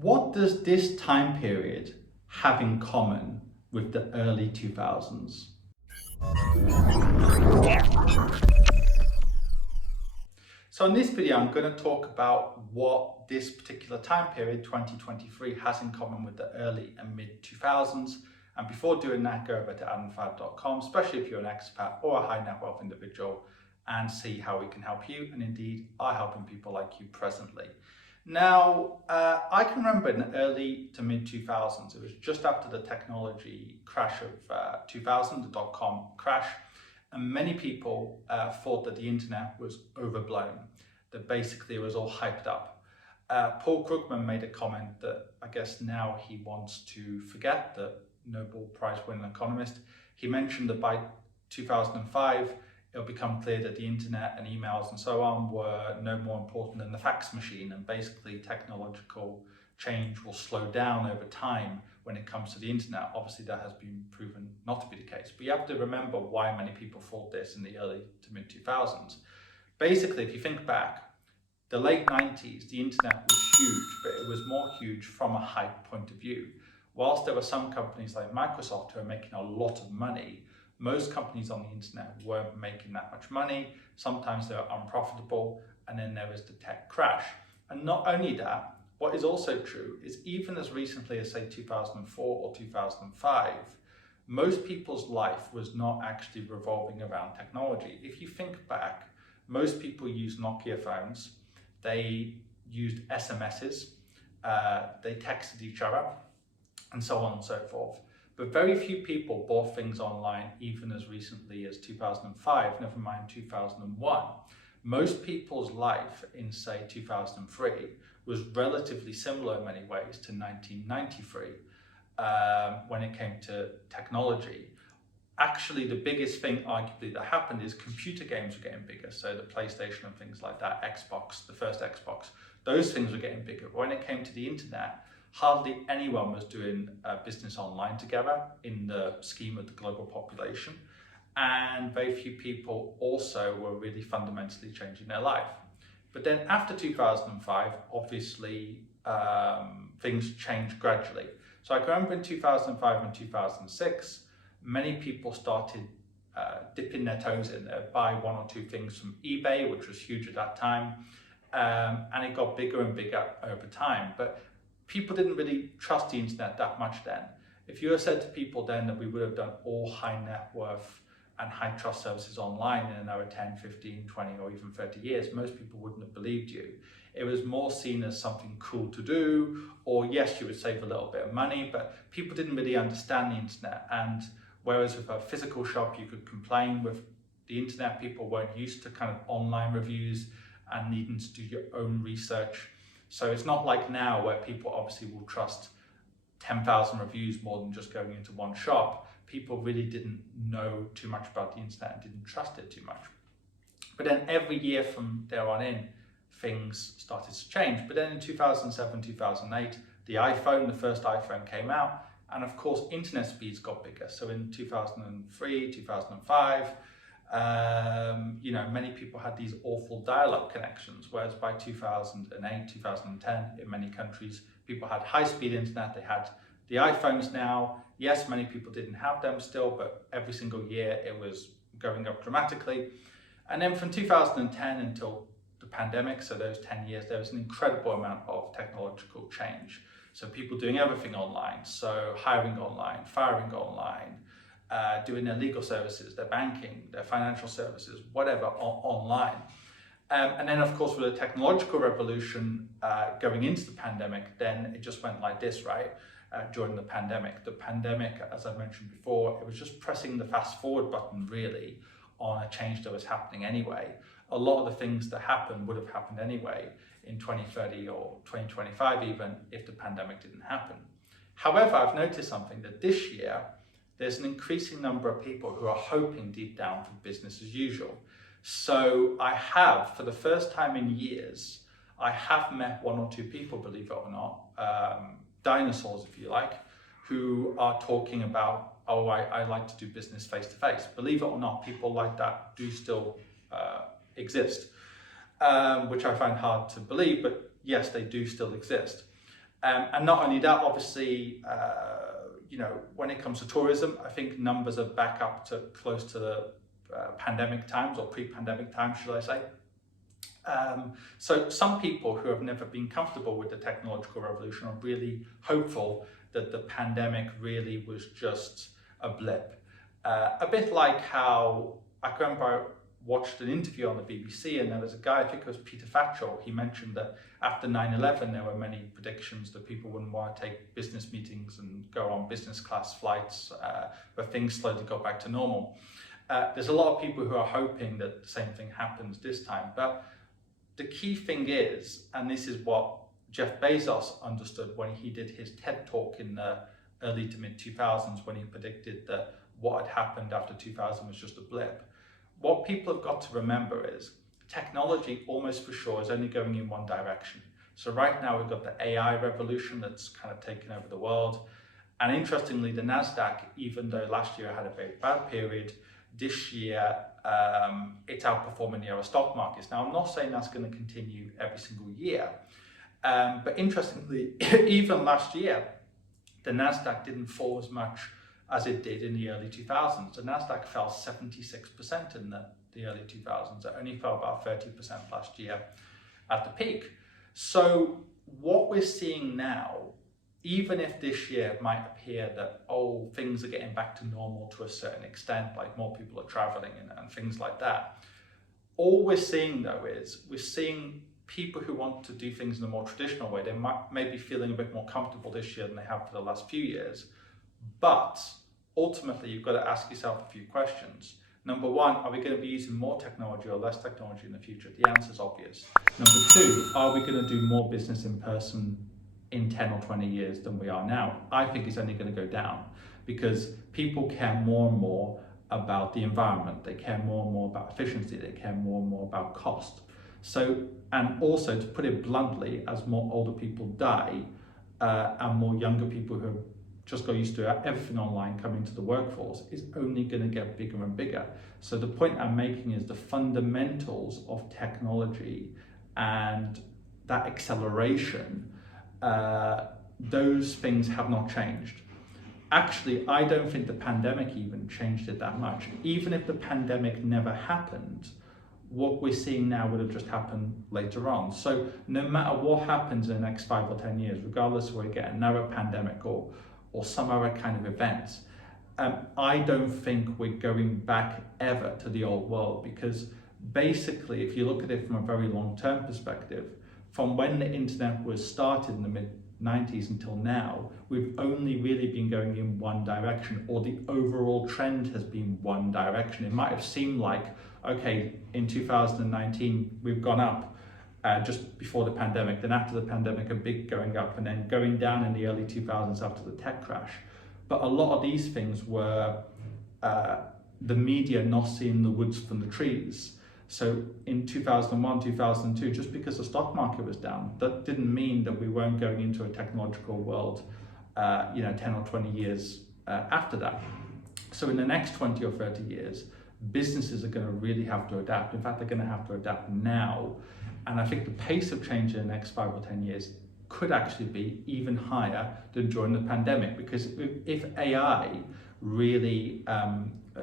What does this time period have in common with the early 2000s? So in this video, I'm going to talk about what this particular time period, 2023, has in common with the early and mid 2000s. And before doing that, go over to adamfad.com, especially if you're an expat or a high net wealth individual, and see how we can help you. And indeed, are helping people like you presently. Now, I can remember in the early to mid 2000s, it was just after the technology crash of 2000, the dot-com crash, and many people thought that the internet was overblown, that basically it was all hyped up. Paul Krugman made a comment that I guess now he wants to forget, the Nobel Prize winning economist. He mentioned that by 2005, it'll become clear that the internet and emails and so on were no more important than the fax machine, and basically technological change will slow down over time when it comes to the internet. Obviously that has been proven not to be the case, but you have to remember why many people thought this in the early to mid 2000s. Basically, if you think back, the late 90s, the internet was huge, but it was more huge from a hype point of view. Whilst there were some companies like Microsoft who are making a lot of money, most companies on the internet weren't making that much money. Sometimes they were unprofitable, and then there was the tech crash. And not only that, what is also true is even as recently as say 2004 or 2005, most people's life was not actually revolving around technology. If you think back, most people used Nokia phones, they used SMSs, they texted each other, and so on and so forth. But very few people bought things online even as recently as 2005, never mind 2001. Most people's life in say 2003 was relatively similar in many ways to 1993 when it came to technology. Actually, the biggest thing arguably that happened is computer games were getting bigger. So the PlayStation and things like that, Xbox, the first Xbox, those things were getting bigger. But when it came to the internet, hardly anyone was doing business online together in the scheme of the global population. And very few people also were really fundamentally changing their life. But then after 2005, obviously things changed gradually. So I can remember in 2005 and 2006, many people started dipping their toes in there, buy one or two things from eBay, which was huge at that time. And it got bigger and bigger over time. But people didn't really trust the internet that much then. If you had said to people then that we would have done all high net worth and high trust services online in another 10, 15, 20, or even 30 years, most people wouldn't have believed you. It was more seen as something cool to do, or yes, you would save a little bit of money, but people didn't really understand the internet. And whereas with a physical shop, you could complain, with the internet, people weren't used to kind of online reviews and needing to do your own research. So it's not like now where people obviously will trust 10,000 reviews more than just going into one shop. People really didn't know too much about the internet and didn't trust it too much. But then every year from there on in, things started to change. But then in 2007, 2008, the first iPhone came out, and of course internet speeds got bigger. So in 2003, 2005, many people had these awful dial-up connections, whereas by 2008, 2010, in many countries, people had high-speed internet. They had the iPhones now. Yes, many people didn't have them still, but every single year it was going up dramatically. And then from 2010 until the pandemic, so those 10 years, there was an incredible amount of technological change. So people doing everything online, so hiring online, firing online, doing their legal services, their banking, their financial services, whatever, online. And then of course with the technological revolution going into the pandemic, then it just went like this, right? During the pandemic, as I mentioned before, it was just pressing the fast forward button really on a change that was happening anyway. A lot of the things that happened would have happened anyway in 2030 or 2025 even if the pandemic didn't happen. However, I've noticed something, that this year there's an increasing number of people who are hoping deep down for business as usual. So I have, for the first time in years, I have met one or two people, believe it or not, dinosaurs if you like, who are talking about, oh, I like to do business face to face. Believe it or not, people like that do still exist, which I find hard to believe, but yes, they do still exist. And not only that, obviously, when it comes to tourism, I think numbers are back up to close to the pandemic times, or pre-pandemic times, should I say. So some people who have never been comfortable with the technological revolution are really hopeful that the pandemic really was just a blip. A bit like how I watched an interview on the BBC, and there was a guy, I think it was Peter Fatchell, he mentioned that after 9/11 there were many predictions that people wouldn't want to take business meetings and go on business class flights, but things slowly got back to normal. There's a lot of people who are hoping that the same thing happens this time, but the key thing is, and this is what Jeff Bezos understood when he did his TED talk in the early to mid 2000s, when he predicted that what had happened after 2000 was just a blip. What people have got to remember is technology almost for sure is only going in one direction. So right now we've got the AI revolution that's kind of taken over the world. And interestingly, the NASDAQ, even though last year had a very bad period, this year it's outperforming the other stock markets. Now, I'm not saying that's going to continue every single year, but interestingly, even last year, the NASDAQ didn't fall as much as it did in the early 2000s. The NASDAQ fell 76% in the early 2000s. It only fell about 30% last year at the peak. So what we're seeing now, even if this year it might appear that, things are getting back to normal to a certain extent, like more people are traveling and things like that, all we're seeing though is we're seeing people who want to do things in a more traditional way. They may be feeling a bit more comfortable this year than they have for the last few years, but ultimately you've got to ask yourself a few questions. Number one, are we going to be using more technology or less technology in the future? The answer is obvious. Number two, are we going to do more business in person in 10 or 20 years than we are now? I think it's only going to go down, because people care more and more about the environment. They care more and more about efficiency. They care more and more about cost. So, and also, to put it bluntly, as more older people die and more younger people who have just got used to everything online come into the workforce, is only going to get bigger and bigger. So the point I'm making is the fundamentals of technology and that acceleration, those things have not changed. Actually, I don't think the pandemic even changed it that much. Even if the pandemic never happened, what we're seeing now would have just happened later on. So no matter what happens in the next 5 or 10 years, regardless of whether we get another pandemic or some other kind of events, I don't think we're going back ever to the old world, because basically, if you look at it from a very long-term perspective, from when the internet was started in the mid-90s until now, we've only really been going in one direction, or the overall trend has been one direction. It might have seemed like, okay, in 2019, we've gone up just before the pandemic, then after the pandemic, a big going up, and then going down in the early 2000s after the tech crash. But a lot of these things were the media not seeing the woods from the trees. So in 2001, 2002, just because the stock market was down, that didn't mean that we weren't going into a technological world 10 or 20 years after that. So in the next 20 or 30 years, businesses are going to really have to adapt. In fact, they're going to have to adapt now. And I think the pace of change in the next 5 or 10 years could actually be even higher than during the pandemic, because if AI really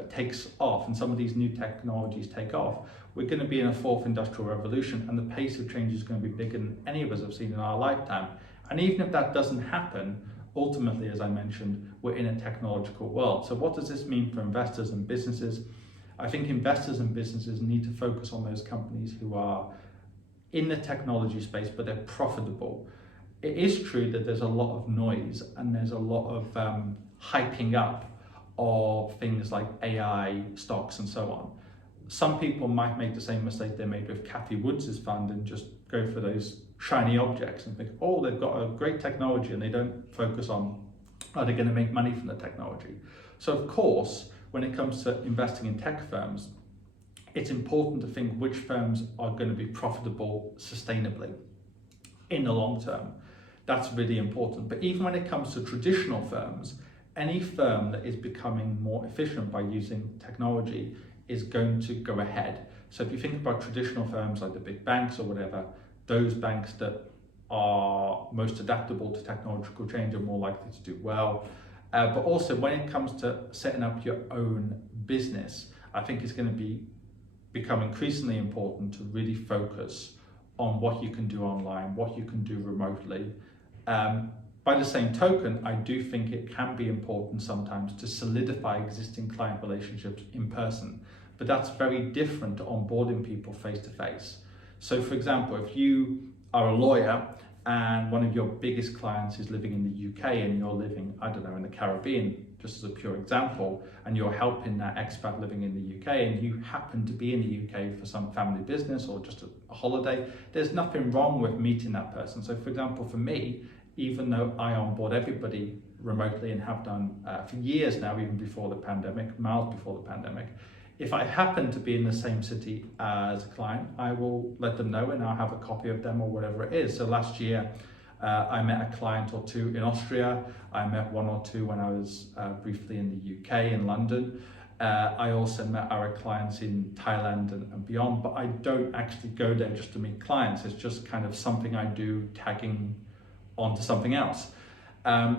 takes off and some of these new technologies take off, we're going to be in a fourth industrial revolution, and the pace of change is going to be bigger than any of us have seen in our lifetime. And even if that doesn't happen, ultimately, as I mentioned, we're in a technological world. So what does this mean for investors and businesses? I think investors and businesses need to focus on those companies who are in the technology space, but they're profitable. It is true that there's a lot of noise and there's a lot of hyping up of things like AI stocks and so on. Some people might make the same mistake they made with Cathie Woods' fund and just go for those shiny objects and think, oh, they've got a great technology, and they don't focus on, are they going to make money from the technology? So of course, when it comes to investing in tech firms, it's important to think which firms are going to be profitable sustainably in the long term. That's really important. But even when it comes to traditional firms, any firm that is becoming more efficient by using technology is going to go ahead. So if you think about traditional firms like the big banks or whatever, those banks that are most adaptable to technological change are more likely to do well. But also when it comes to setting up your own business, I think it's going to become increasingly important to really focus on what you can do online, what you can do remotely. By the same token, I do think it can be important sometimes to solidify existing client relationships in person, but that's very different to onboarding people face to face. So for example, if you are a lawyer and one of your biggest clients is living in the UK and you're living, I don't know, in the Caribbean, just as a pure example, and you're helping that expat living in the UK and you happen to be in the UK for some family business or just a holiday, there's nothing wrong with meeting that person. So for example, for me, even though I onboard everybody remotely and have done for years now, even before the pandemic, miles before the pandemic, if I happen to be in the same city as a client, I will let them know and I'll have a copy of them or whatever it is. So last year, I met a client or two in Austria. I met one or two when I was briefly in the UK, in London. I also met our clients in Thailand and beyond, but I don't actually go there just to meet clients. It's just kind of something I do, tagging onto something else.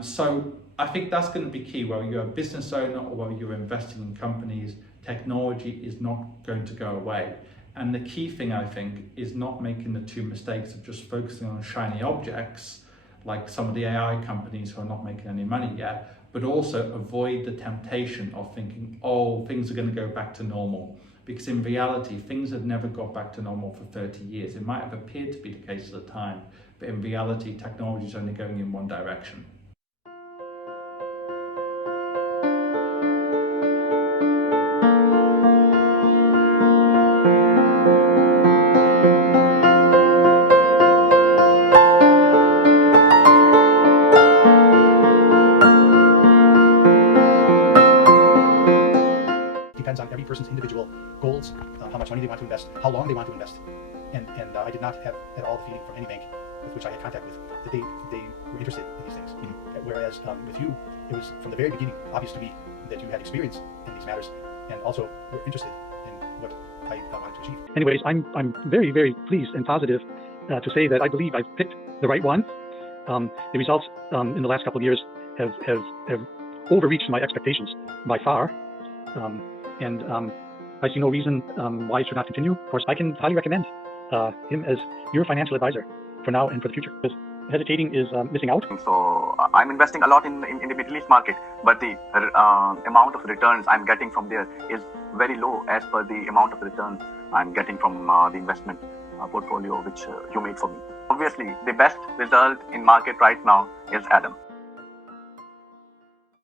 So I think that's going to be key, whether you're a business owner or whether you're investing in companies. Technology is not going to go away. And the key thing, I think, is not making the two mistakes of just focusing on shiny objects, like some of the AI companies who are not making any money yet, but also avoid the temptation of thinking, oh, things are going to go back to normal. Because in reality, things have never got back to normal for 30 years. It might have appeared to be the case at the time, but in reality, technology is only going in one direction. Depends on every person's individual goals, how much money they want to invest, how long they want to invest. And I did not have at all the feeling from any bank with which I had contact with that they were interested in these things. Whereas with you, it was from the very beginning obvious to me that you had experience in these matters and also were interested in what I wanted to achieve. Anyways, I'm very, very pleased and positive to say that I believe I've picked the right one. The results in the last couple of years have overreached my expectations by far. And I see no reason why it should not continue. Of course, I can highly recommend him as your financial advisor for now and for the future. Because hesitating is missing out. So I'm investing a lot in the Middle East market, but the amount of returns I'm getting from there is very low as per the amount of returns I'm getting from the investment portfolio which you made for me. Obviously, the best result in market right now is Adam.